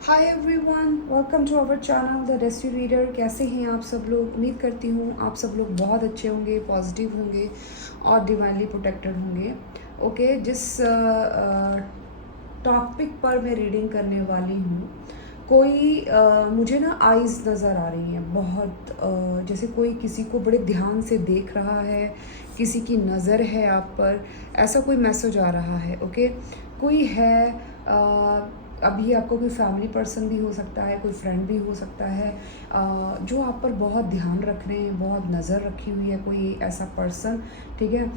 Hi everyone, welcome to our channel the desty reader. कैसे हैं आप सब लोग? उम्मीद करती हूँ आप सब लोग बहुत अच्छे होंगे, पॉजिटिव होंगे और डिवाइनली प्रोटेक्टेड होंगे। ओके, जिस टॉपिक पर मैं रीडिंग करने वाली हूँ, कोई मुझे ना आइज़ नज़र आ रही हैं बहुत, जैसे कोई किसी को बड़े ध्यान से देख रहा है, किसी की नज़र है आप पर, ऐसा कोई मैसेज आ रहा है। ओके, कोई है, अभी आपको कोई फैमिली पर्सन भी हो सकता है, कोई फ्रेंड भी हो सकता है, जो आप पर बहुत ध्यान रख रहे हैं, बहुत नज़र रखी हुई है कोई ऐसा पर्सन। ठीक है,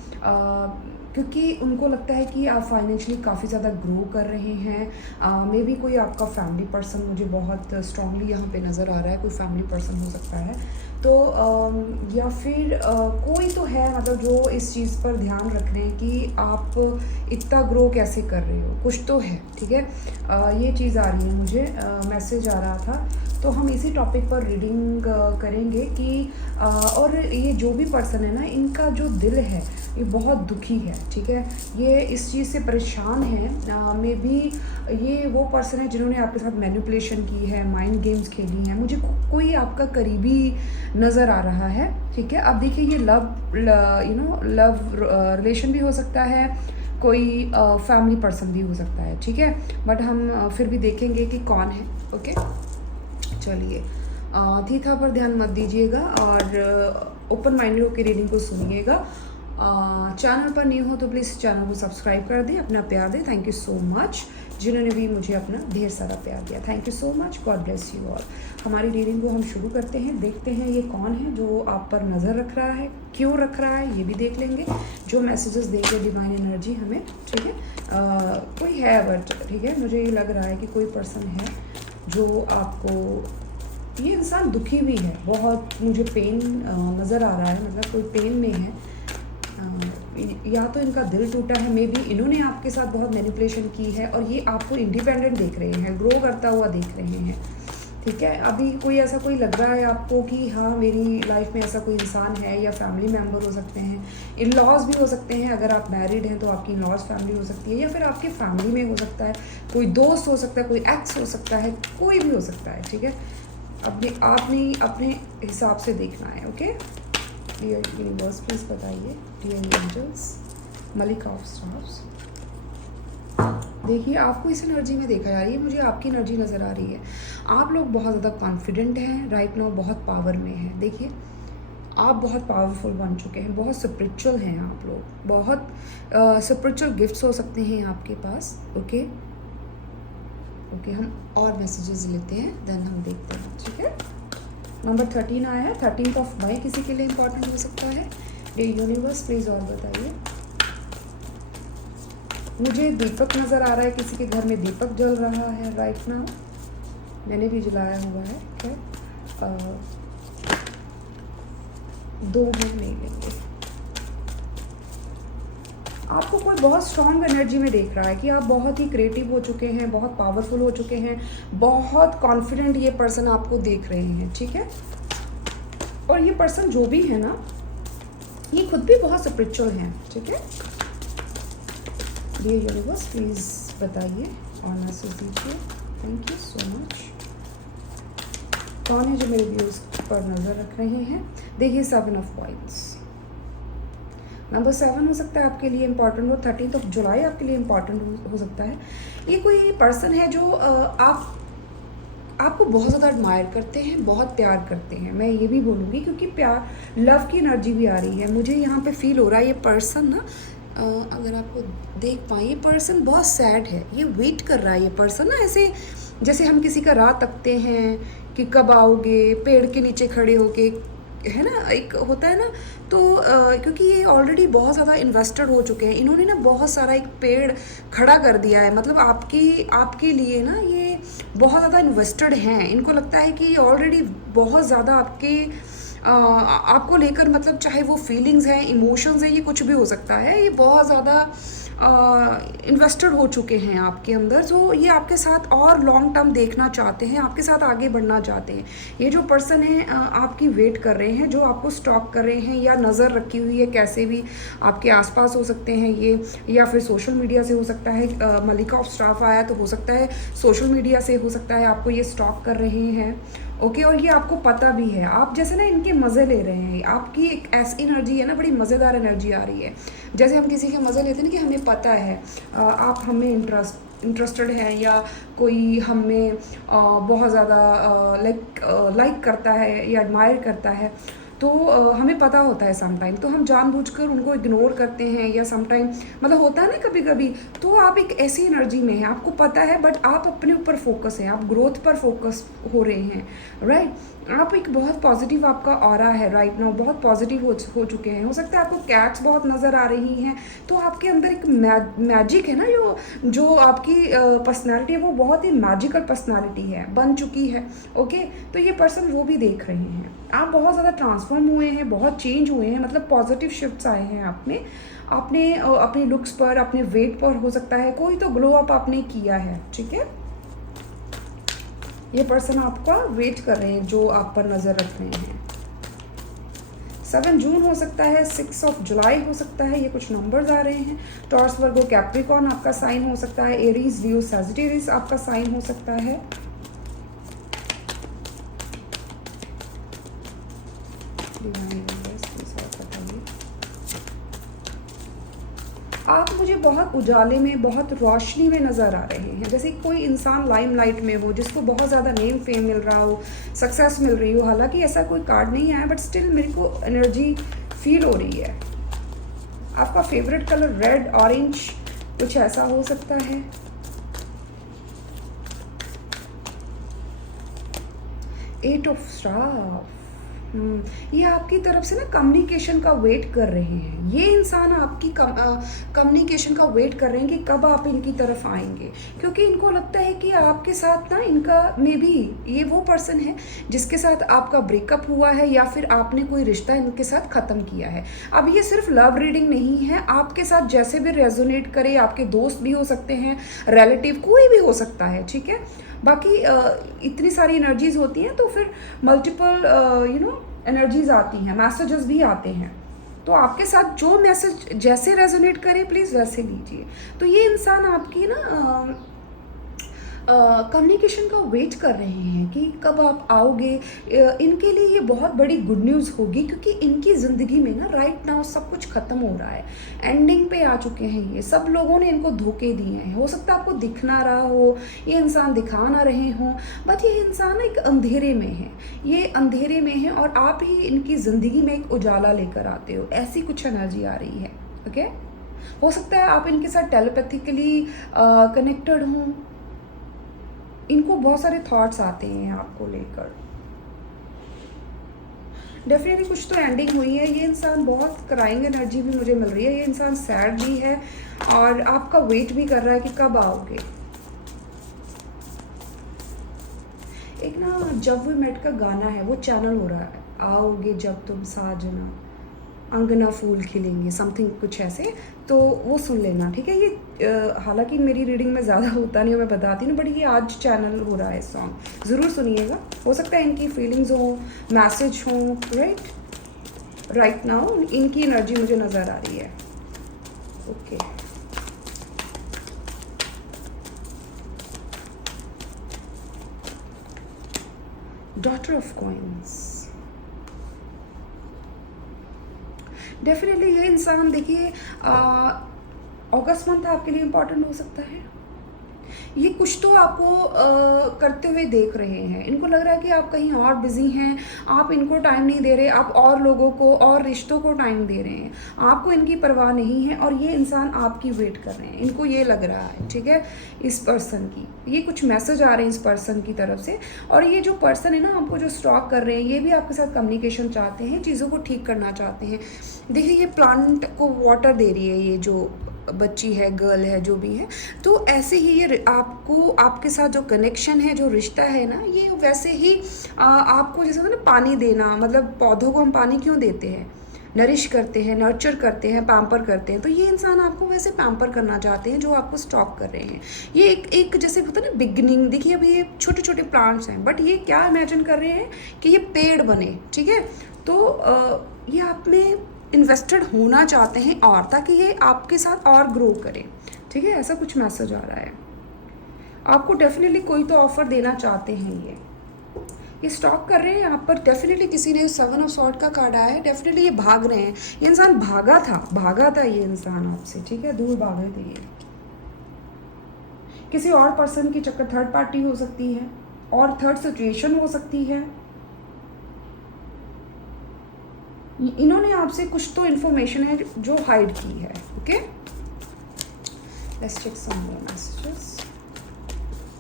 क्योंकि उनको लगता है कि आप फाइनेंशियली काफ़ी ज़्यादा ग्रो कर रहे हैं। मे बी कोई आपका फैमिली पर्सन मुझे बहुत स्ट्रांगली यहाँ पे नज़र आ रहा है, कोई फैमिली पर्सन हो सकता है। तो या फिर कोई तो है, मतलब जो इस चीज़ पर ध्यान रख रहे हैं कि आप इतना ग्रो कैसे कर रहे हो, कुछ तो है। ठीक है, ये चीज़ आ रही है मुझे, मैसेज आ रहा था। तो हम इसी टॉपिक पर रीडिंग करेंगे कि और ये जो भी पर्सन है ना, इनका जो दिल है ये बहुत दुखी है। ठीक है, ये इस चीज़ से परेशान है। मे बी ये वो पर्सन है जिन्होंने आपके साथ मैनिपुलेशन की है, माइंड गेम्स खेली हैं। मुझे कोई आपका करीबी नज़र आ रहा है। ठीक है, अब देखिए, ये लव रिलेशन भी हो सकता है, कोई फैमिली पर्सन भी हो सकता है। ठीक है, बट हम फिर भी देखेंगे कि कौन है। ओके, चलिए, थीथा पर ध्यान मत दीजिएगा और ओपन माइंडेड होकर रीडिंग को सुनिएगा। चैनल पर न्यू हो तो प्लीज़ चैनल को सब्सक्राइब कर दें, अपना प्यार दें। थैंक यू सो मच जिन्होंने भी मुझे अपना ढेर सारा प्यार दिया। Thank you so much, God bless you all. हमारी रीडिंग को हम शुरू करते हैं। देखते हैं ये कौन है जो आप पर नज़र रख रहा है, क्यों रख रहा है, ये भी देख लेंगे। जो मैसेजेस देंगे डिवाइन एनर्जी हमें। ठीक है, कोई है, बट ठीक है, मुझे ये लग रहा है कि कोई पर्सन है जो आपको, ये इंसान दुखी भी है बहुत, मुझे पेन नज़र आ रहा है, मतलब कोई पेन में है। या तो इनका दिल टूटा है, मे बी इन्होंने आपके साथ बहुत मैनिपुलेशन की है और ये आपको इंडिपेंडेंट देख रहे हैं, ग्रो करता हुआ देख रहे हैं। ठीक है, अभी कोई ऐसा कोई लग रहा है आपको कि हाँ, मेरी लाइफ में ऐसा कोई इंसान है, या फैमिली मेम्बर हो सकते हैं, इन लॉज भी हो सकते हैं। अगर आप मैरिड हैं तो आपकी इन लॉज फैमिली हो सकती है, या फिर आपकी फैमिली में हो सकता है, कोई दोस्त हो सकता है, कोई एक्स हो सकता है, कोई भी हो सकता है। ठीक है, आपने अपने हिसाब से देखना है। ओके, डियर यूनिवर्स प्लीज़ बताइए, dear angels, Mallika of stars. देखिए, आपको इस एनर्जी में देखा जा रही है, मुझे आपकी एनर्जी नज़र आ रही है। आप लोग बहुत ज़्यादा कॉन्फिडेंट हैं राइट नाउ, बहुत पावर में हैं। देखिए, आप बहुत पावरफुल बन चुके हैं, बहुत स्पिरिचुअल हैं आप लोग, बहुत स्पिरिचुअल गिफ्ट्स हो सकते हैं आपके पास। ओके ओके, हम और मैसेजेस लेते हैं, देन हम देखते हैं। ठीक है, नंबर 13 आया है, 13 ऑफ मई किसी के लिए इंपॉर्टेंट हो सकता है। ये यूनिवर्स प्लीज़ और बताइए। मुझे दीपक नज़र आ रहा है, किसी के घर में दीपक जल रहा है राइट नाउ, मैंने भी जलाया हुआ है। क्या दो हम नहीं लेंगे। आपको कोई बहुत स्ट्रॉन्ग एनर्जी में देख रहा है कि आप बहुत ही क्रिएटिव हो चुके हैं, बहुत पावरफुल हो चुके हैं, बहुत कॉन्फिडेंट ये पर्सन आपको देख रहे हैं। ठीक है, और ये पर्सन जो भी है ना, ये खुद भी बहुत स्पिरिचुअल हैं। ठीक है, ये यूनिवर्स प्लीज़ बताइए और मैसेज दीजिए। Thank you so much. कौन है जो मेरे व्यूज़ पर नज़र रख रहे हैं? देखिए, 7 ऑफ वाइट्स, नंबर 7 हो सकता है आपके लिए इंपॉर्टेंट हो। 13 ऑफ जुलाई आपके लिए इंपॉर्टेंट हो सकता है। ये कोई पर्सन है जो आपको बहुत ज़्यादा एडमायर करते हैं, बहुत प्यार करते हैं, मैं ये भी बोलूँगी, क्योंकि प्यार, लव की एनर्जी भी आ रही है मुझे यहाँ पे फील हो रहा है। ये पर्सन ना, अगर आपको देख पाए, ये पर्सन बहुत सैड है, ये वेट कर रहा है। ये पर्सन ना, ऐसे जैसे हम किसी का राह तकते हैं कि कब आओगे, पेड़ के नीचे खड़े होके, है ना, एक होता है ना। तो क्योंकि ये ऑलरेडी बहुत ज़्यादा इन्वेस्टेड हो चुके हैं, इन्होंने ना बहुत सारा एक पेड़ खड़ा कर दिया है, मतलब आपके लिए ना, ये बहुत ज़्यादा इन्वेस्टेड हैं। इनको लगता है कि ऑलरेडी बहुत ज़्यादा आपको लेकर, मतलब चाहे वो फीलिंग्स हैं, इमोशंस हैं, ये कुछ भी हो सकता है, ये बहुत ज़्यादा इन्वेस्टेड हो चुके हैं आपके अंदर, तो ये आपके साथ और लॉन्ग टर्म देखना चाहते हैं, आपके साथ आगे बढ़ना चाहते हैं। ये जो पर्सन है आपकी वेट कर रहे हैं, जो आपको स्टॉक कर रहे हैं या नज़र रखी हुई है, कैसे भी आपके आसपास हो सकते हैं ये, या फिर सोशल मीडिया से हो सकता है। मलिका ऑफ स्टाफ आया तो हो सकता है सोशल मीडिया से हो सकता है आपको ये स्टॉक कर रहे हैं। ओके, और ये आपको पता भी है, आप जैसे ना इनके मज़े ले रहे हैं। आपकी एक ऐसी एनर्जी है ना, बड़ी मज़ेदार एनर्जी आ रही है। जैसे हम किसी के मज़े लेते हैं ना कि हमें पता है आप हमें इंटरेस्टेड हैं, या कोई हमें बहुत ज़्यादा लाइक करता है या एडमायर करता है, तो हमें पता होता है समटाइम, तो हम जानबूझकर उनको इग्नोर करते हैं, या समटाइम मतलब होता है ना कभी कभी। तो आप एक ऐसी एनर्जी में हैं, आपको पता है, बट आप अपने ऊपर फोकस है, आप ग्रोथ पर फोकस हो रहे हैं, राइट। आप एक बहुत पॉजिटिव आपका ऑरा है राइट नाउ, बहुत पॉजिटिव हो चुके हैं। हो सकता है आपको कैट्स बहुत नज़र आ रही हैं, तो आपके अंदर एक मैजिक है ना, जो आपकी पर्सनालिटी है वो बहुत ही मैजिकल पर्सनालिटी है, बन चुकी है। ओके, तो ये पर्सन वो भी देख रहे हैं। आप बहुत ज़्यादा ट्रांसफॉर्म हुए हैं, बहुत चेंज हुए हैं, मतलब पॉजिटिव शिफ्ट्स आए हैं आप में। आपने अपने लुक्स पर, अपने वेट पर हो सकता है कोई तो ग्लो अप आपने किया है, ठीक है। ये पर्सन आपका वेट कर रहे हैं, जो आप पर नज़र रख रहे हैं। 7 जून हो सकता है, 6 जुलाई हो सकता है, ये कुछ नंबर्स आ रहे हैं। टॉरस, वर्गो, कैप्रिकॉर्न आपका साइन हो सकता है। एरीज, लियो, सैजिटेरियस आपका साइन हो सकता है। आप मुझे बहुत उजाले में, बहुत रोशनी में नज़र आ रहे हैं, जैसे कोई इंसान लाइमलाइट में हो, जिसको बहुत ज़्यादा नेम फेम मिल रहा हो, सक्सेस मिल रही हो। हालांकि ऐसा कोई कार्ड नहीं आया, बट स्टिल मेरे को एनर्जी फील हो रही है। आपका फेवरेट कलर रेड, ऑरेंज कुछ ऐसा हो सकता है। एट ऑफ स्टाफ, ये आपकी तरफ से ना कम्युनिकेशन का वेट कर रहे हैं। ये इंसान आपकी कम्युनिकेशन का वेट कर रहे हैं कि कब आप इनकी तरफ आएंगे, क्योंकि इनको लगता है कि आपके साथ ना इनका मे बी ये वो पर्सन है जिसके साथ आपका ब्रेकअप हुआ है, या फिर आपने कोई रिश्ता इनके साथ ख़त्म किया है। अब ये सिर्फ लव रीडिंग नहीं है, आपके साथ जैसे भी रेजोनेट करे, आपके दोस्त भी हो सकते हैं, रिलेटिव कोई भी हो सकता है, ठीक है। बाकी इतनी सारी एनर्जीज होती हैं, तो फिर मल्टीपल एनर्जीज आती हैं, मैसेजेस भी आते हैं। तो आपके साथ जो मैसेज जैसे रेजोनेट करे प्लीज़ वैसे लीजिए। तो ये इंसान आपकी ना कम्युनिकेशन का वेट कर रहे हैं कि कब आप आओगे। इनके लिए ये बहुत बड़ी गुड न्यूज़ होगी, क्योंकि इनकी ज़िंदगी में ना राइट नाउ सब कुछ ख़त्म हो रहा है, एंडिंग पे आ चुके हैं। ये सब लोगों ने इनको धोखे दिए हैं। हो सकता है आपको दिख ना रहा हो, ये इंसान दिखा ना रहे हों, बट ये इंसान एक अंधेरे में है, ये अंधेरे में है, और आप ही इनकी ज़िंदगी में एक उजाला लेकर आते हो, ऐसी कुछ एनर्जी आ रही है। ओके, हो सकता है आप इनके साथ टेलीपैथिकली कनेक्टेड हों। इनको बहुत सारे थॉट्स आते हैं आपको लेकर। डेफिनेटली कुछ तो एंडिंग हुई है। ये इंसान बहुत क्राइंग एनर्जी भी मुझे मिल रही है। ये इंसान सैड भी है और आपका वेट भी कर रहा है कि कब आओगे। एक ना जब वी मेट का गाना है, वो चैनल हो रहा है, आओगे जब तुम साजना, अंगना फूल खिलेंगे, समथिंग कुछ ऐसे, तो वो सुन लेना, ठीक है। ये हालांकि मेरी रीडिंग में ज़्यादा होता नहीं हो, मैं बताती हूँ, बट ये आज चैनल हो रहा है सॉन्ग, ज़रूर सुनिएगा। हो सकता है इनकी फीलिंग्स हो, मैसेज हो, राइट नाउ इनकी एनर्जी मुझे नज़र आ रही है। Okay, daughter of coins. Definitely ये इंसान देखिए अगस्त मंथ आपके लिए इम्पॉर्टेंट हो सकता है। ये कुछ तो आपको करते हुए देख रहे हैं। इनको लग रहा है कि आप कहीं और बिजी हैं, आप इनको टाइम नहीं दे रहे, आप और लोगों को और रिश्तों को टाइम दे रहे हैं, आपको इनकी परवाह नहीं है, और ये इंसान आपकी वेट कर रहे हैं। इनको ये लग रहा है, ठीक है, इस पर्सन की ये कुछ मैसेज आ रहे हैं इस पर्सन की तरफ से। और ये जो पर्सन है ना, आपको जो स्टॉक कर रहे हैं, ये भी आपके साथ कम्युनिकेशन चाहते हैं, चीज़ों को ठीक करना चाहते हैं। देखिए ये प्लांट को वाटर दे रही है, ये जो बच्ची है, गर्ल है, जो भी है, तो ऐसे ही ये आपको, आपके साथ जो कनेक्शन है, जो रिश्ता है ना, ये वैसे ही आपको जैसे ना पानी देना, मतलब पौधों को हम पानी क्यों देते हैं, नरिश करते हैं, नर्चर करते हैं, पैम्पर करते हैं, तो ये इंसान आपको वैसे पैम्पर करना चाहते हैं जो आपको स्टॉप कर रहे हैं। ये एक जैसे होता है ना बिगनिंग, देखिए अभी ये छोटे छोटे प्लांट्स हैं, बट ये क्या इमेजिन कर रहे हैं कि ये पेड़ बने, ठीक है। तो ये आप में इन्वेस्टेड होना चाहते हैं और ताकि ये आपके साथ और ग्रो करें, ठीक है। ऐसा कुछ मैसेज आ रहा है, आपको डेफिनेटली कोई तो ऑफर देना चाहते हैं। ये स्टॉक कर रहे हैं यहाँ पर, डेफिनेटली किसी ने 7 ऑफ सॉर्ड का कार्ड आया है, डेफिनेटली ये भाग रहे हैं। ये इंसान भागा था ये इंसान आपसे, ठीक है, दूर भागे थे ये। किसी और पर्सन की चक्कर, थर्ड पार्टी हो सकती है और थर्ड सिचुएशन हो सकती है। इन्होंने आपसे कुछ तो इन्फॉर्मेशन है जो हाइड की है, okay. Let's check some more messages.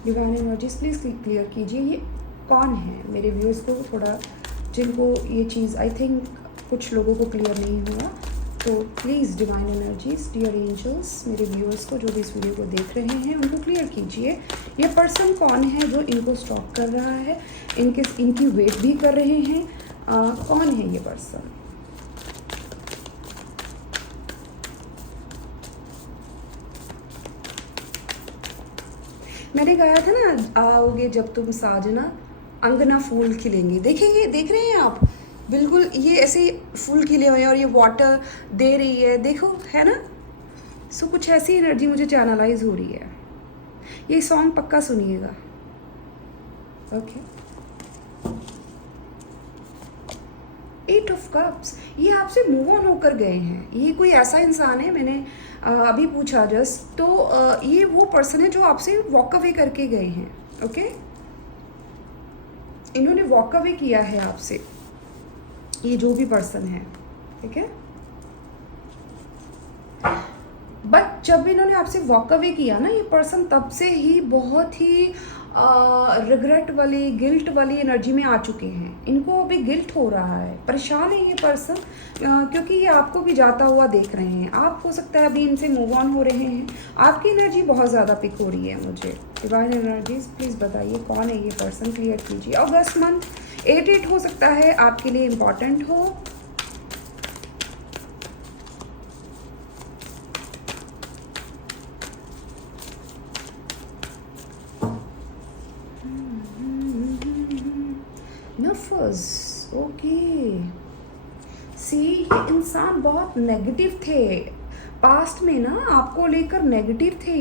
Divine energies please clear कीजिए, ये कौन है मेरे व्यूअर्स को थोड़ा, जिनको ये चीज़ आई थिंक कुछ लोगों को क्लियर नहीं हुआ, तो please divine energies, dear angels, मेरे व्यूअर्स को जो भी इस वीडियो को देख रहे हैं उनको क्लियर कीजिए, ये पर्सन कौन है जो इनको स्टॉक कर रहा है, इनकी वेट भी कर रहे हैं, कौन है ये पर्सन। मैंने कहा था ना, आओगे जब तुम साजना, अंगना फूल खिलेंगे, देखेंगे, देख रहे हैं आप, बिल्कुल ये ऐसे फूल खिले हुए हैं और ये वाटर दे रही है, देखो, है ना। सो कुछ ऐसी एनर्जी मुझे चैनलाइज हो रही है। ये सॉन्ग पक्का सुनिएगा, ओके। 8 ऑफ कप्स, ये आपसे मूव ऑन होकर गए हैं। ये कोई ऐसा इंसान है, मैंने अभी पूछा जस्ट, तो ये वो पर्सन है जो आपसे वॉक अवे करके गए हैं, ओके। इन्होंने वॉक अवे किया है आपसे, ये जो भी पर्सन है, ठीक है। बट जब इन्होंने आपसे वॉक अवे किया ना, ये पर्सन तब से ही बहुत ही रिग्रेट वाली, गिल्ट वाली एनर्जी में आ चुके हैं। इनको अभी गिल्ट हो रहा है, परेशान है ये पर्सन, क्योंकि ये आपको भी जाता हुआ देख रहे हैं। आप हो सकता है अभी इनसे मूव ऑन हो रहे हैं, आपकी एनर्जी बहुत ज़्यादा पिक हो रही है मुझे। डिवाइन एनर्जीज प्लीज़ बताइए कौन है ये पर्सन, क्लियर कीजिए। अगस्त मंथ 8 हो सकता है आपके लिए इम्पॉर्टेंट हो। Nervous, okay. सी, ये इंसान बहुत नेगेटिव थे पास्ट में ना, आपको लेकर नेगेटिव थे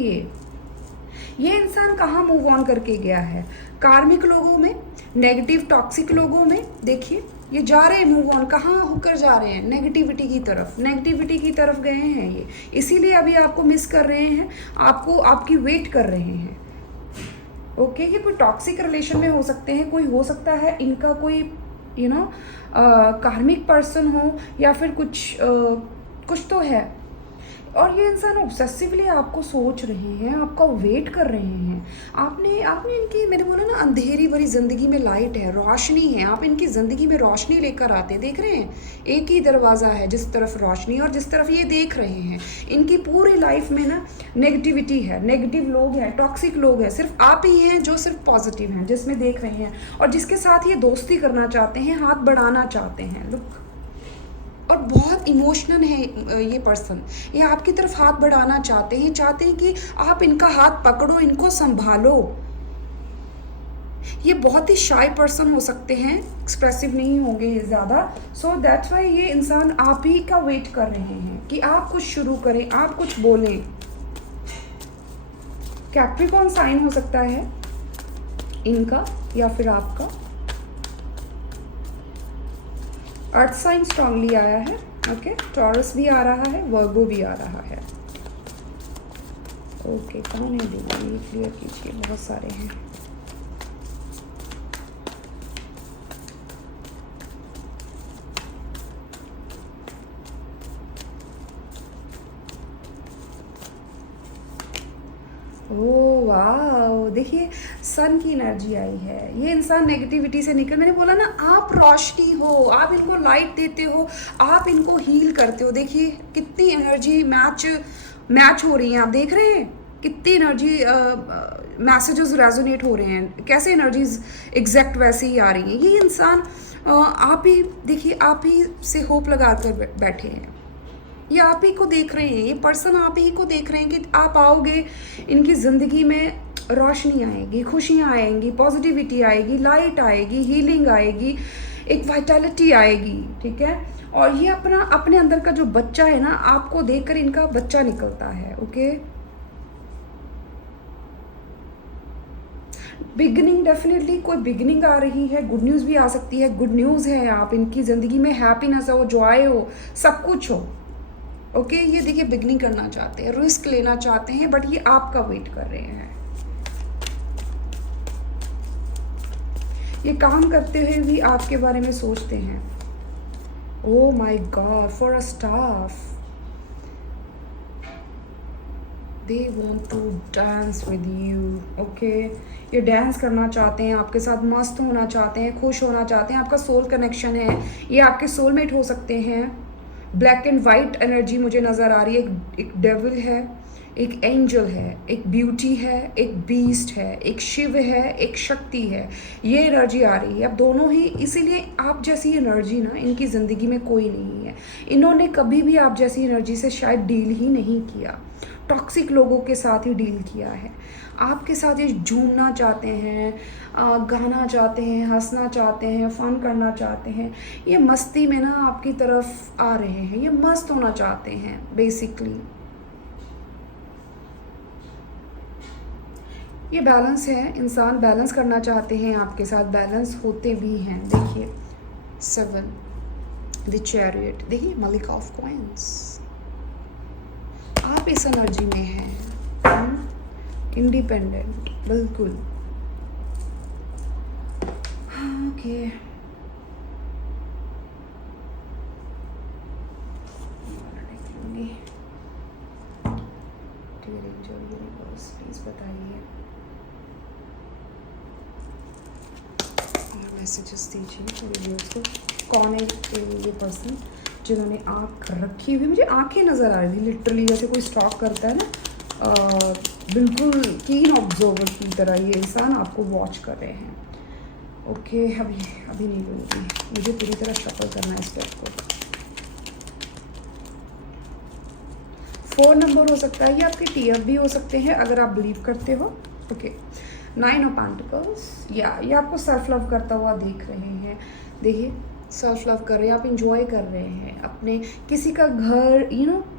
ये इंसान कहाँ मूव ऑन करके गया है, कार्मिक लोगों में, नेगेटिव टॉक्सिक लोगों में। देखिए ये जा रहे हैं मूव ऑन, कहाँ होकर जा रहे हैं, नेगेटिविटी की तरफ, नेगेटिविटी की तरफ गए हैं ये, इसीलिए अभी आपको मिस कर रहे हैं, आपको आपकी वेट कर रहे हैं, ओके। ये कोई टॉक्सिक रिलेशन में हो सकते हैं, कोई हो सकता है इनका कोई कार्मिक पर्सन हो, या फिर कुछ तो है। और ये इंसान ऑब्सेसिवली आपको सोच रहे हैं, आपका वेट कर रहे हैं। आपने इनकी, मैंने बोला ना, अंधेरी भरी ज़िंदगी में लाइट है, रोशनी है, आप इनकी ज़िंदगी में रोशनी लेकर आते हैं। देख रहे हैं, एक ही दरवाज़ा है जिस तरफ रोशनी, और जिस तरफ ये देख रहे हैं, इनकी पूरी लाइफ में ना नेगेटिविटी है, नेगेटिव लोग हैं, टॉक्सिक लोग हैं। सिर्फ आप ही हैं जो सिर्फ पॉजिटिव हैं, जिसमें देख रहे हैं, और जिसके साथ ये दोस्ती करना चाहते हैं, हाथ बढ़ाना चाहते हैं। लुक, और बहुत इमोशनल है ये पर्सन, ये आपकी तरफ हाथ बढ़ाना चाहते हैं कि आप इनका हाथ पकड़ो, इनको संभालो। ये बहुत ही शाय पर्सन हो सकते हैं, एक्सप्रेसिव नहीं होंगे ये ज़्यादा। सो दैट्स वाई ये इंसान आप ही का वेट कर रहे हैं कि आप कुछ शुरू करें, आप कुछ बोलें। कैप्रिकॉर्न साइन हो सकता है इनका या फिर आपका। अर्थ साइन स्ट्रांगली आया है, ओके। टॉरस भी आ रहा है, वर्गो भी आ रहा है, ओके। कौन है डिवाइन, क्लियर कीजिए, बहुत सारे हैं। ओह वाह, देखिए सन की एनर्जी आई है। ये इंसान नेगेटिविटी से निकल, मैंने बोला ना, आप रोशनी हो, आप इनको लाइट देते हो, आप इनको हील करते हो। देखिए कितनी एनर्जी मैच हो रही है, आप देख रहे हैं कितनी एनर्जी मैसेजेस रेजोनेट हो रहे हैं, कैसे एनर्जीज एग्जैक्ट वैसे ही आ रही हैं। ये इंसान आप ही देखिए, आप ही से होप लगा कर बैठे हैं, ये आप ही को देख रहे हैं, ये पर्सन आप ही को देख रहे हैं कि आप आओगे, इनकी ज़िंदगी में रोशनी आएगी, खुशियाँ आएंगी, पॉजिटिविटी आएगी, लाइट आएगी, हीलिंग आएगी, एक वाइटैलिटी आएगी, ठीक है। और ये अपने अंदर का जो बच्चा है ना, आपको देखकर इनका बच्चा निकलता है, ओके। बिगनिंग, डेफिनेटली कोई बिगनिंग आ रही है, गुड न्यूज़ भी आ सकती है, गुड न्यूज़ है, आप इनकी ज़िंदगी में हैप्पीनेस हो, जॉय हो, सब कुछ हो, ओके। ये देखिए बिगनिंग करना चाहते हैं, रिस्क लेना चाहते हैं, बट ये आपका वेट कर रहे हैं। ये काम करते हुए भी आपके बारे में सोचते हैं। Oh my god, for a staff they want to dance with you, okay. ये डांस करना चाहते हैं, आपके साथ मस्त होना चाहते हैं, खुश होना चाहते हैं, आपका सोल कनेक्शन है, ये आपके सोलमेट हो सकते हैं। ब्लैक एंड वाइट एनर्जी मुझे नज़र आ रही है, एक डेविल है, एक एंजल है, एक ब्यूटी है, एक बीस्ट है, एक शिव है, एक शक्ति है, ये एनर्जी आ रही है। अब दोनों ही, इसीलिए आप जैसी एनर्जी ना इनकी ज़िंदगी में कोई नहीं है। इन्होंने कभी भी आप जैसी एनर्जी से शायद डील ही नहीं किया, टॉक्सिक लोगों के साथ ही डील किया है। आपके साथ ये झूमना चाहते हैं, गाना चाहते हैं, हंसना चाहते हैं, फ़न करना चाहते हैं, ये मस्ती में ना आपकी तरफ आ रहे हैं, ये मस्त होना चाहते हैं बेसिकली। ये बैलेंस है, इंसान बैलेंस करना चाहते हैं आपके साथ, बैलेंस होते भी हैं। देखिए 7 द चैरियट, देखिए मलिका ऑफ कॉइंस, आप इस एनर्जी में हैं, इंडिपेंडेंट बिल्कुल, ओके। प्लीज बताइए और मैसेजेस दीजिए मेरे व्यूअर्स को, कौन है ये पर्सन जिन्होंने आँख रखी हुई, मुझे आंखें नज़र आ रही थी लिटरली, जैसे कोई स्टॉक करता है ना, बिल्कुल कीन ऑब्जर्वर की तरह ये इंसान आपको वॉच कर रहे हैं, ओके। अभी नहीं लूँगी, मुझे पूरी तरह शफल करना है इस डेक को। 4 नंबर हो सकता है, ये आपके टीएफ भी हो सकते हैं अगर आप बिलीव करते हो, ओके। 9 ऑफ पेंटिकल्स, या ये आपको सेल्फ लव करता हुआ देख रहे हैं, देखिए सेल्फ लव कर रहे हैं आप, इंजॉय कर रहे हैं अपने, किसी का घर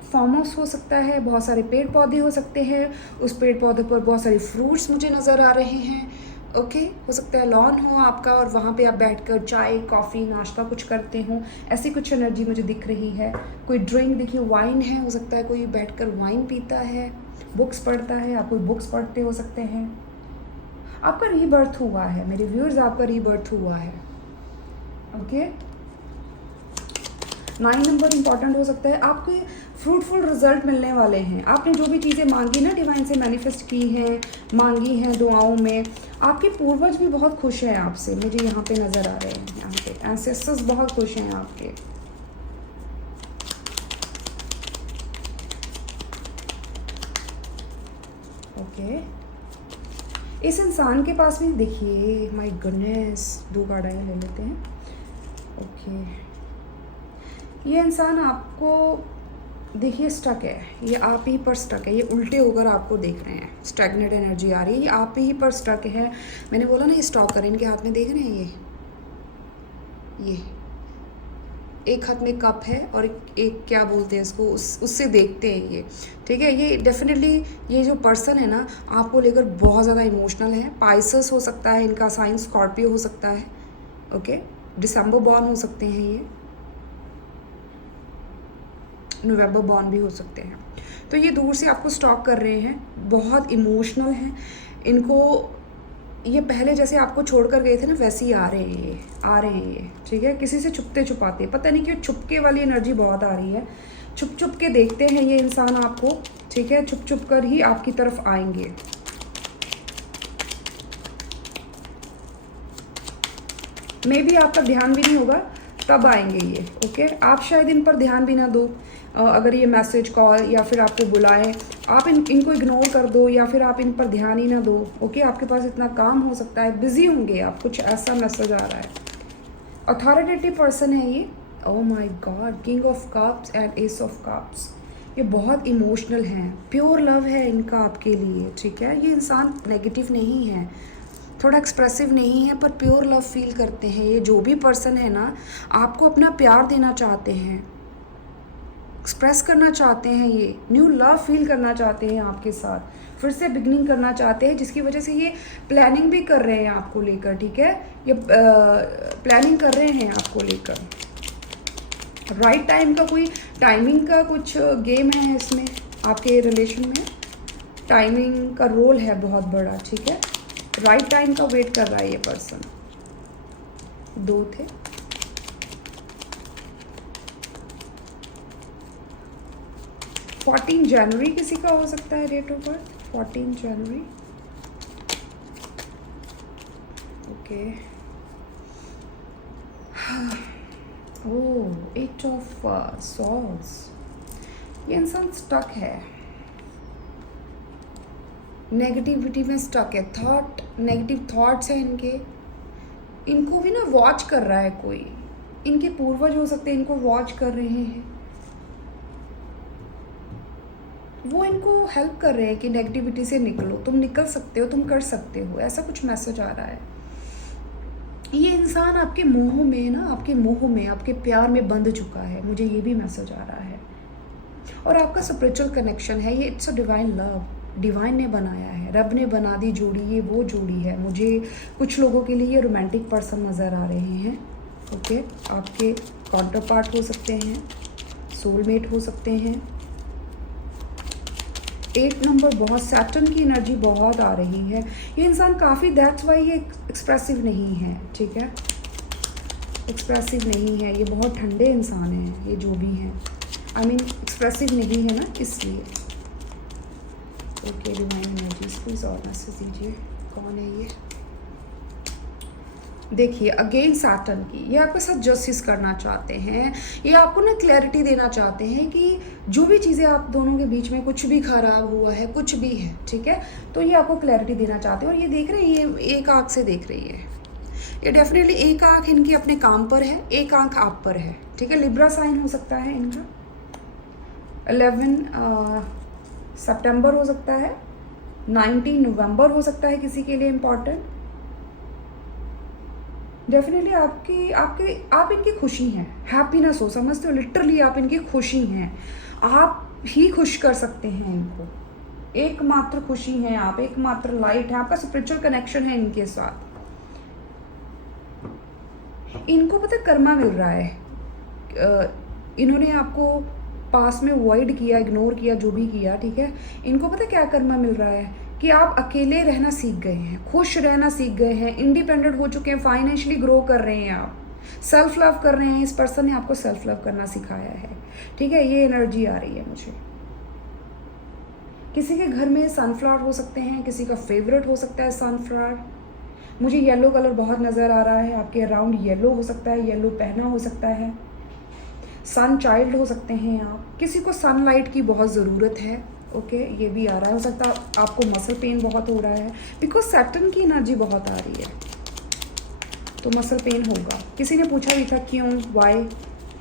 फार्म हाउस हो सकता है, बहुत सारे पेड़ पौधे हो सकते हैं, उस पेड़ पौधे पर बहुत सारे फ्रूट्स मुझे नज़र आ रहे हैं, ओके। हो सकता है लॉन हो आपका और वहाँ पे आप बैठकर चाय कॉफ़ी नाश्ता कुछ करते हो, ऐसी कुछ एनर्जी मुझे दिख रही है। कोई ड्रिंक, देखिए वाइन है, हो सकता है कोई बैठकर वाइन पीता है, बुक्स पढ़ता है, आप कोई बुक्स पढ़ते हो सकते हैं। आपका रीबर्थ हुआ है मेरे व्यूअर्स, आपका रीबर्थ हुआ है, ओके। 9 नंबर इंपॉर्टेंट हो सकता है, आपको फ्रूटफुल रिजल्ट मिलने वाले हैं। आपने जो भी चीज़ें मांगी ना, डिवाइन से मैनिफेस्ट की हैं, मांगी हैं दुआओं में, आपके पूर्वज भी बहुत खुश हैं आपसे, मुझे यहाँ पे नज़र आ रहे हैं, यहाँ पे एंसेस्टर्स बहुत खुश हैं आपके, ओके। इस इंसान के पास भी देखिए, माय गुडनेस, 2 कार्ड आए, ले लेते हैं, ओके। ये इंसान आपको देखिए स्टक है, ये आप ही पर स्टक है, ये उल्टे होकर आपको देख रहे हैं, स्टैग्नेट एनर्जी आ रही है, ये आप ही पर स्टक है। मैंने बोला ना ये स्टॉक कर, इनके हाथ में देख रहे हैं, ये एक हाथ में कप है और एक क्या बोलते हैं इसको, उससे देखते हैं ये, ठीक है। ये डेफिनेटली ये जो पर्सन है ना आपको लेकर बहुत ज़्यादा इमोशनल है। पाइसेस हो सकता है इनका साइन, स्कॉर्पियो हो सकता है, ओके। दिसंबर बॉर्न हो सकते हैं, ये नवंबर बॉर्न भी हो सकते हैं। तो ये दूर से आपको स्टॉक कर रहे हैं, बहुत इमोशनल हैं, इनको ये पहले जैसे आपको छोड़ कर गए थे ना वैसे ही आ रहे हैं ये, ठीक है। किसी से छुपते छुपाते, पता नहीं क्यों छुपके वाली एनर्जी बहुत आ रही है, छुप छुप के देखते हैं ये इंसान आपको, ठीक है, छुप छुप कर ही आपकी तरफ आएंगे। मे बी आपका ध्यान भी नहीं होगा तब आएंगे ये, ओके। आप शायद इन पर ध्यान भी ना दो, अगर ये मैसेज कॉल या फिर आपको बुलाएं, आप इनको इग्नोर कर दो या फिर आप इन पर ध्यान ही ना दो, ओके। आपके पास इतना काम हो सकता है, बिजी होंगे आप, कुछ ऐसा मैसेज आ रहा है। अथॉरिटेटिव पर्सन है ये। ओह my God, king of cups and S of cups. ये बहुत इमोशनल हैं, प्योर लव है इनका आपके लिए, ठीक है। ये इंसान नेगेटिव नहीं है, थोड़ा एक्सप्रेसिव नहीं है, पर प्योर लव फील करते हैं। ये जो भी पर्सन है ना, आपको अपना प्यार देना चाहते हैं, एक्सप्रेस करना चाहते हैं, ये न्यू लव फील करना चाहते हैं आपके साथ, फिर से बिगनिंग करना चाहते हैं, जिसकी वजह से ये प्लानिंग भी कर रहे हैं आपको लेकर, ठीक है। ये प्लानिंग कर रहे हैं आपको लेकर। राइट टाइम का कोई टाइमिंग का कुछ गेम है इसमें, आपके रिलेशन में टाइमिंग का रोल है बहुत बड़ा, ठीक है। राइट टाइम का वेट कर रहा है ये पर्सन। 2 थे। 14 जनवरी किसी का हो सकता है डेट ऑफ बर्थ, 14 जनवरी। ओके। Oh, 8 of swords. ये इंसान स्टक है, नेगेटिविटी में स्टक है, नेगेटिव थॉट्स हैं इनके। इनको भी ना वॉच कर रहा है कोई, इनके पूर्वज हो सकते हैं, इनको वॉच कर रहे हैं, वो इनको हेल्प कर रहे हैं कि नेगेटिविटी से निकलो, तुम निकल सकते हो, तुम कर सकते हो, ऐसा कुछ मैसेज आ रहा है। ये इंसान आपके मोह में ना, आपके मोह में, आपके प्यार में बंध चुका है, मुझे ये भी मैसेज आ रहा है। और आपका स्पिरिचुअल कनेक्शन है ये, it's a divine love, divine ने बनाया है, रब ने बना दी जोड़ी, ये वो जोड़ी है। मुझे कुछ लोगों के लिए ये रोमांटिक पर्सन नज़र आ रहे हैं, ओके। आपके काउंटर पार्ट हो सकते हैं, सोलमेट हो सकते हैं। 8 नंबर बहुत, सैटर्न की एनर्जी बहुत आ रही है। ये इंसान काफ़ी, दैट्स वाई ये एक्सप्रेसिव नहीं है, ठीक है, एक्सप्रेसिव नहीं है। ये बहुत ठंडे इंसान हैं, ये जो भी हैं, आई मीन एक्सप्रेसिव नहीं है ना, इसलिए। ओके, डिवाइन एनर्जीज प्लीज और मैसेज दीजिए, कौन है ये। देखिए अगेन सैटर्न की, ये आपके साथ जस्टिस करना चाहते हैं, ये आपको ना क्लैरिटी देना चाहते हैं कि जो भी चीज़ें आप दोनों के बीच में कुछ भी खराब हुआ है, कुछ भी है, ठीक है, तो ये आपको क्लैरिटी देना चाहते हैं। और ये देख रहे हैं, ये एक आँख से देख रही है, ये डेफिनेटली एक आँख इनकी अपने काम पर है, एक आँख आप पर है, ठीक है। लिब्रा साइन हो सकता है इनका। 11 सितंबर हो सकता है, 19 नवंबर हो सकता है किसी के लिए इम्पॉर्टेंट। डेफिनेटली आप इनकी खुशी हैं, हैप्पीनेस हो, समझते हो, लिटरली आप इनकी खुशी हैं, आप ही खुश कर सकते हैं इनको, एकमात्र खुशी हैं आप, एकमात्र लाइट है, आपका स्पिरिचुअल कनेक्शन है इनके साथ। इनको पता कर्मा मिल रहा है, इन्होंने आपको पास में अवॉइड किया, इग्नोर किया, जो भी किया, ठीक है। इनको पता क्या कर्मा मिल रहा है कि आप अकेले रहना सीख गए हैं, खुश रहना सीख गए हैं, इंडिपेंडेंट हो चुके हैं, फाइनेंशियली ग्रो कर रहे हैं, आप सेल्फ लव कर रहे हैं। इस पर्सन ने आपको सेल्फ लव करना सिखाया है, ठीक है। ये एनर्जी आ रही है मुझे। किसी के घर में सनफ्लावर हो सकते हैं, किसी का फेवरेट हो सकता है सनफ्लावर। मुझे येलो कलर बहुत नज़र आ रहा है, आपके अराउंड येलो हो सकता है, येलो पहना हो सकता है। सन चाइल्ड हो सकते हैं आप, किसी को सनलाइट की बहुत ज़रूरत है, ओके। ये भी आ रहा है, हो सकता है आपको मसल पेन बहुत हो रहा है, बिकॉज सैटर्न की एनर्जी बहुत आ रही है, तो मसल पेन होगा। किसी ने पूछा भी था क्यों, वाई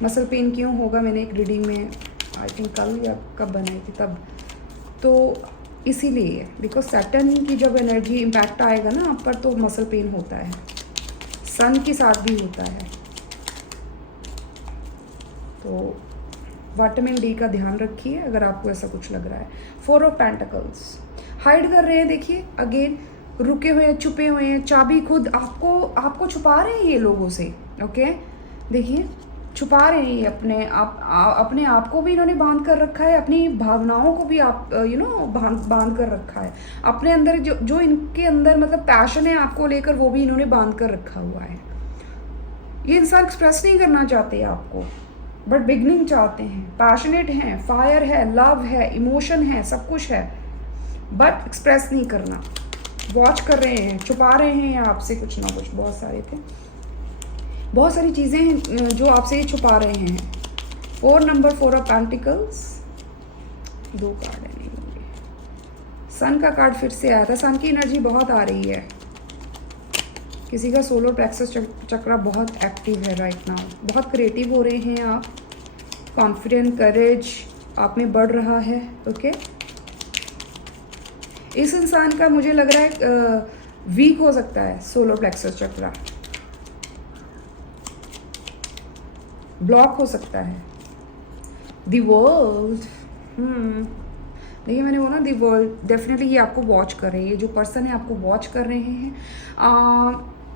मसल पेन क्यों होगा, मैंने एक रीडिंग में आई थिंक कल या कब बनाई थी तब, तो इसीलिए बिकॉज सैटर्न की जब एनर्जी इम्पैक्ट आएगा ना आप पर, तो मसल पेन होता है, सन के साथ भी होता है। तो विटामिन डी का ध्यान रखिए अगर आपको ऐसा कुछ लग रहा है। 4 ऑफ पेंटिकल्स, हाइड कर रहे हैं, देखिए अगेन रुके हुए हैं, छुपे हुए हैं, चाबी खुद आपको छुपा रहे हैं ये लोगों से, ओके। देखिए छुपा रहे हैं ये अपने आप को भी इन्होंने बांध कर रखा है, अपनी भावनाओं को भी आप बांध कर रखा है, अपने अंदर जो इनके अंदर मतलब पैशन है आपको लेकर, वो भी इन्होंने बांध कर रखा हुआ है। ये इंसान एक्सप्रेस नहीं करना चाहते आपको, बट बिगनिंग चाहते हैं, पैशनेट हैं, फायर है, लव है, इमोशन है, सब कुछ है, बट एक्सप्रेस नहीं करना, वॉच कर रहे हैं, छुपा रहे हैं आपसे कुछ ना कुछ। बहुत सारे थे, बहुत सारी चीज़ें हैं जो आपसे छुपा रहे हैं। 4 नंबर 4 ऑफ पेंटिकल्स, 2 कार्ड है, नहीं होंगे। सन का कार्ड फिर से आया था, सन की एनर्जी बहुत आ रही है, किसी का सोलर प्लेक्सस चक्रा बहुत एक्टिव है राइट नाउ, बहुत क्रिएटिव हो रहे हैं आप, कॉन्फिडेंट, करेज आप में बढ़ रहा है। ओके, इस इंसान का मुझे लग रहा है वीक हो सकता है सोलर प्लेक्सस चक्रा, ब्लॉक हो सकता है। द वर्ल्ड, देखिए मैंने बोला दी वर्ल्ड, डेफिनेटली ये आपको वॉच कर रहे हैं, ये जो पर्सन है आपको वॉच कर रहे हैं।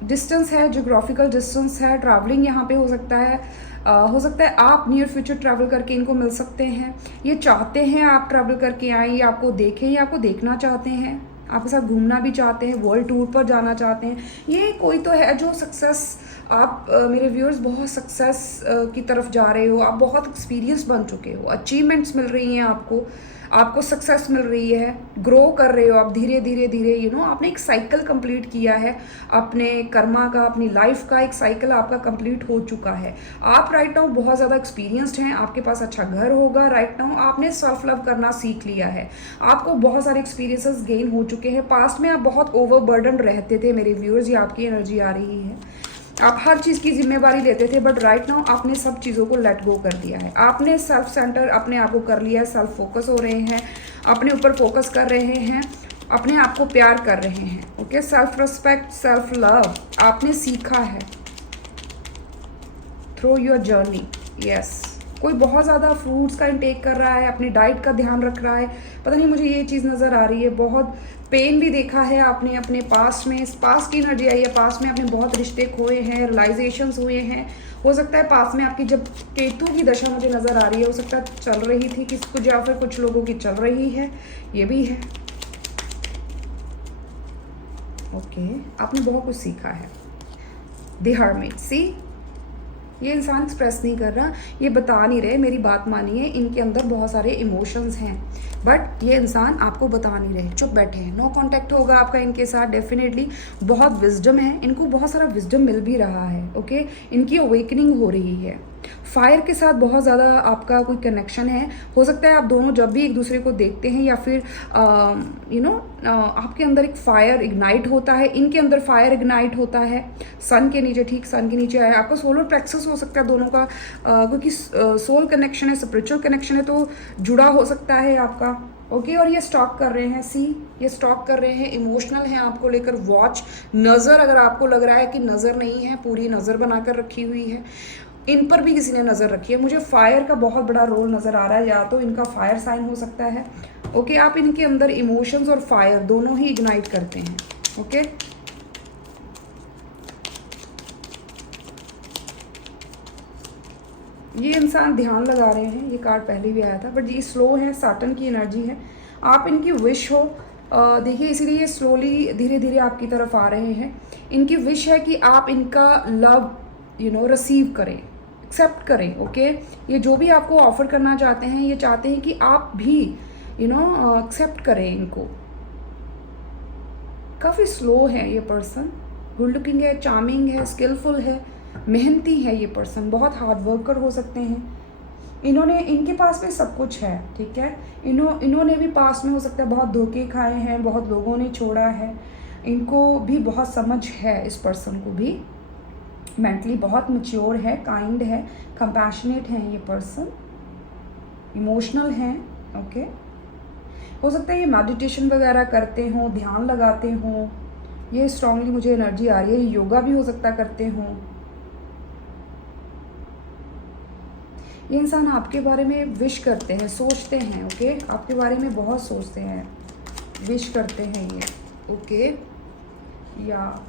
डिस्टेंस है, जोग्राफिकल डिस्टेंस है, ट्रैवलिंग यहाँ पे हो सकता है। हो सकता है आप नियर फ्यूचर ट्रैवल करके इनको मिल सकते हैं। ये चाहते हैं आप ट्रैवल करके आएँ, ये आपको देखें, ये आपको देखना चाहते हैं, आपके साथ घूमना भी चाहते हैं, वर्ल्ड टूर पर जाना चाहते हैं। ये कोई तो है जो सक्सेस, आप मेरे व्यूअर्स बहुत सक्सेस की तरफ जा रहे हो, आप बहुत एक्सपीरियंस बन चुके हो, अचीवमेंट्स मिल रही हैं आपको सक्सेस मिल रही है, ग्रो कर रहे हो आप धीरे धीरे धीरे, आपने एक साइकिल कंप्लीट किया है अपने कर्मा का, अपनी लाइफ का एक साइकिल आपका कंप्लीट हो चुका है। आप राइट नाउ बहुत ज़्यादा एक्सपीरियंस्ड हैं, आपके पास अच्छा घर होगा राइट नाउ, आपने सेल्फ लव करना सीख लिया है, आपको बहुत सारे एक्सपीरियंसेस गेन हो चुके हैं। पास्ट में आप बहुत ओवरबर्डन रहते थे मेरे व्यूअर्स, ये आपकी एनर्जी आ रही है, आप हर चीज़ की जिम्मेवारी लेते थे, बट राइट नाउ आपने सब चीज़ों को लेट गो कर दिया है, आपने सेल्फ सेंटर अपने आप को कर लिया है, सेल्फ फोकस हो रहे हैं, अपने ऊपर फोकस कर रहे हैं, अपने आप को प्यार कर रहे हैं। Okay, self respect, self love आपने सीखा है थ्रू योर जर्नी। यस, कोई बहुत ज़्यादा फ्रूट्स का इंटेक कर रहा है, अपनी डाइट का ध्यान रख रहा है, पता नहीं मुझे ये चीज़ नज़र आ रही है। बहुत पेन भी देखा है आपने अपने पास्ट में, पास्ट की एनर्जी आई है, पास्ट में आपने बहुत रिश्ते खोए हैं, रियलाइजेशंस हुए हैं। हो सकता है पास्ट में आपकी जब केतु की दशा मुझे नज़र आ रही है, हो सकता है चल रही थी किसी कुछ, या फिर कुछ लोगों की चल रही है, ये भी है। ओके, आपने बहुत कुछ सीखा है। द हर्मिट, सी ये इंसान एक्सप्रेस नहीं कर रहा, ये बता नहीं रहे, मेरी बात मानिए, इनके अंदर बहुत सारे इमोशंस हैं, बट ये इंसान आपको बता नहीं रहे, चुप बैठे हैं। नो कांटेक्ट होगा आपका इनके साथ, डेफिनेटली बहुत विजडम है, इनको बहुत सारा विजडम मिल भी रहा है। ओके, इनकी अवेकनिंग हो रही है। फायर के साथ बहुत ज़्यादा आपका कोई कनेक्शन है, हो सकता है आप दोनों जब भी एक दूसरे को देखते हैं, या फिर आपके अंदर एक फायर इग्नाइट होता है, इनके अंदर फायर इग्नाइट होता है, सन के नीचे, ठीक सन के नीचे आया, आपका सोलर प्लेक्सस हो सकता है दोनों का, क्योंकि सोल कनेक्शन है, स्पिरिचुअल कनेक्शन है, तो जुड़ा हो सकता है आपका। ओके, और ये स्टॉक कर रहे हैं, सी ये स्टॉक कर रहे हैं, इमोशनल हैं आपको लेकर, वॉच, नज़र, अगर आपको लग रहा है कि नज़र नहीं है, पूरी नज़र बनाकर रखी हुई है, इन पर भी किसी ने नज़र रखी है। मुझे फायर का बहुत बड़ा रोल नज़र आ रहा है, या तो इनका फायर साइन हो सकता है। ओके, आप इनके अंदर इमोशंस और फायर दोनों ही इग्नाइट करते हैं। ओके, ये इंसान ध्यान लगा रहे हैं, ये कार्ड पहले भी आया था, बट ये स्लो है, सैटर्न की एनर्जी है, आप इनकी विश हो, देखिए इसीलिए ये स्लोली धीरे धीरे आपकी तरफ आ रहे हैं। इनकी विश है कि आप इनका लव रिसीव करें, एक्सेप्ट करें। ओके, ये जो भी आपको ऑफर करना चाहते हैं, ये चाहते हैं कि आप भी एक्सेप्ट करें इनको। काफ़ी स्लो है ये पर्सन, गुड लुकिंग है, चार्मिंग है, स्किलफुल है, मेहनती है ये पर्सन, बहुत हार्ड वर्कर हो सकते हैं। इनके पास में सब कुछ है, ठीक है। इन्होंने भी पास में हो सकता है बहुत धोखे खाए हैं, बहुत लोगों ने छोड़ा है, इनको भी बहुत समझ है, इस पर्सन को भी मेंटली बहुत मैच्योर है, काइंड है, कंपैशनेट है ये पर्सन, इमोशनल हैं। ओके, हो सकता है ये मेडिटेशन वगैरह करते हों, ध्यान लगाते हों, ये स्ट्रांगली मुझे एनर्जी आ रही है, योगा भी हो सकता करते हों। ये इंसान आपके बारे में विश करते हैं, सोचते हैं। ओके, आपके बारे में बहुत सोचते हैं, विश करते हैं ये। ओके, या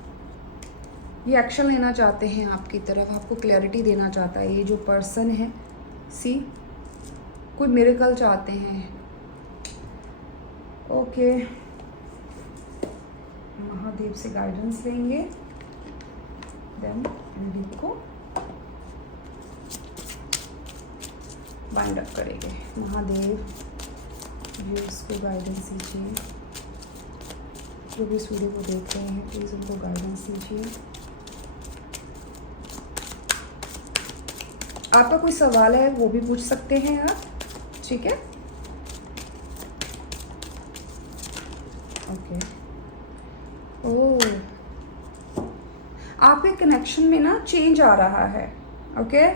ये एक्शन लेना चाहते हैं आपकी तरफ, आपको क्लैरिटी देना चाहता है ये जो पर्सन है। सी कोई मिरेकल चाहते हैं। ओके, महादेव से गाइडेंस लेंगे, देन रीडिंग को बाइंड अप करेंगे। महादेव व्यूअर्स को गाइडेंस दीजिए, जो भी इस वीडियो को देख रहे हैं प्लीज़ उनको गाइडेंस दीजिए। आपका कोई सवाल है वो भी पूछ सकते हैं आप, ठीक है। ओके, ओह आप एक कनेक्शन में ना चेंज आ रहा है, ओके,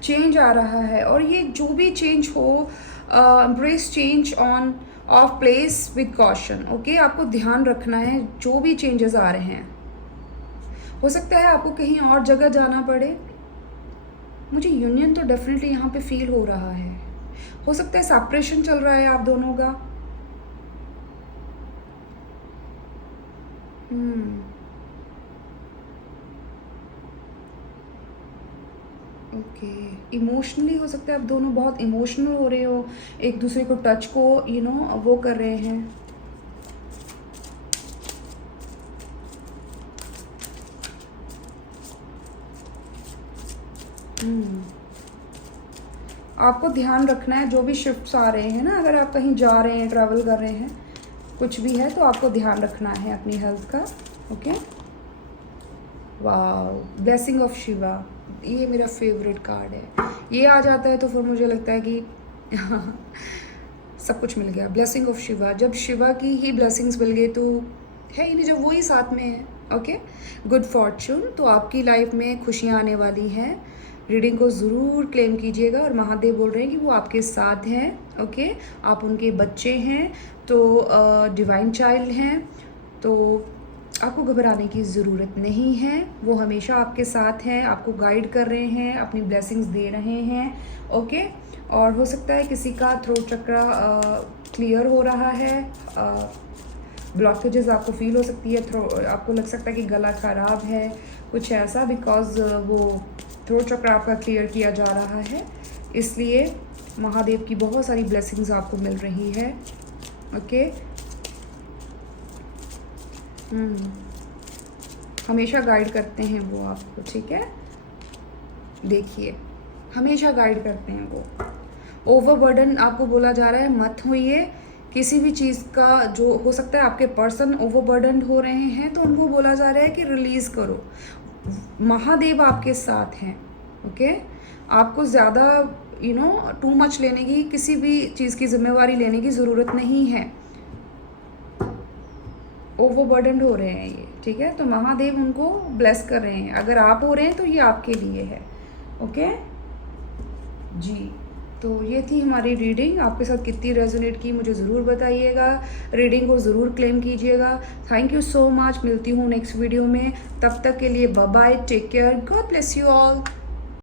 चेंज आ रहा है, और ये जो भी चेंज हो, embrace change on off place with caution, okay. आपको ध्यान रखना है जो भी चेंजेस आ रहे हैं। हो सकता है आपको कहीं और जगह जाना पड़े। मुझे यूनियन तो डेफिनेटली यहाँ पे फील हो रहा है। हो सकता है सेपरेशन चल रहा है आप दोनों का। ओके, इमोशनली हो सकता है आप दोनों बहुत इमोशनल हो रहे हो, एक दूसरे को टच को वो कर रहे हैं। आपको ध्यान रखना है जो भी शिफ्ट्स आ रहे हैं ना, अगर आप कहीं जा रहे हैं, ट्रैवल कर रहे हैं, कुछ भी है तो आपको ध्यान रखना है अपनी हेल्थ का, ओके। वाह, ब्लेसिंग ऑफ शिवा, ये मेरा फेवरेट कार्ड है। ये आ जाता है तो फिर मुझे लगता है कि सब कुछ मिल गया। ब्लेसिंग ऑफ शिवा, जब शिवा की ही ब्लेसिंग्स मिल गई तो है ही नहीं, जब वही साथ में है, ओके। गुड फॉर्चून, तो आपकी लाइफ में खुशियाँ आने वाली हैं। रीडिंग को ज़रूर क्लेम कीजिएगा, और महादेव बोल रहे हैं कि वो आपके साथ हैं, ओके। आप उनके बच्चे हैं, तो डिवाइन चाइल्ड हैं, तो आपको घबराने की ज़रूरत नहीं है। वो हमेशा आपके साथ हैं, आपको गाइड कर रहे हैं, अपनी ब्लेसिंग्स दे रहे हैं, ओके। और हो सकता है किसी का थ्रोट चक्रा क्लियर हो रहा है, ब्लॉकेजेस आपको फील हो सकती है, आपको लग सकता है कि गला ख़राब है, कुछ ऐसा, बिकॉज वो थ्रोट चक्र आपका क्लियर किया जा रहा है, इसलिए महादेव की बहुत सारी ब्लेसिंग्स आपको मिल रही है, ओके। हमेशा गाइड करते हैं वो आपको, ठीक है। देखिए, हमेशा गाइड करते हैं वो। ओवरबर्डन आपको बोला जा रहा है, मत होइए किसी भी चीज़ का। जो हो सकता है आपके पर्सन ओवरबर्डन हो रहे हैं, तो उनको बोला जा रहा है कि रिलीज़ करो, महादेव आपके साथ हैं, ओके। आपको ज़्यादा टू मच लेने की, किसी भी चीज़ की जिम्मेवारी लेने की ज़रूरत नहीं है। ओवरबर्डन हो रहे हैं ये, ठीक है, तो महादेव उनको ब्लेस कर रहे हैं। अगर आप हो रहे हैं तो ये आपके लिए है, ओके जी। तो ये थी हमारी रीडिंग, आपके साथ कितनी रेजोनेट की मुझे ज़रूर बताइएगा, रीडिंग को ज़रूर क्लेम कीजिएगा। थैंक यू सो मच, मिलती हूँ नेक्स्ट वीडियो में, तब तक के लिए bye bye, take care, god bless you all.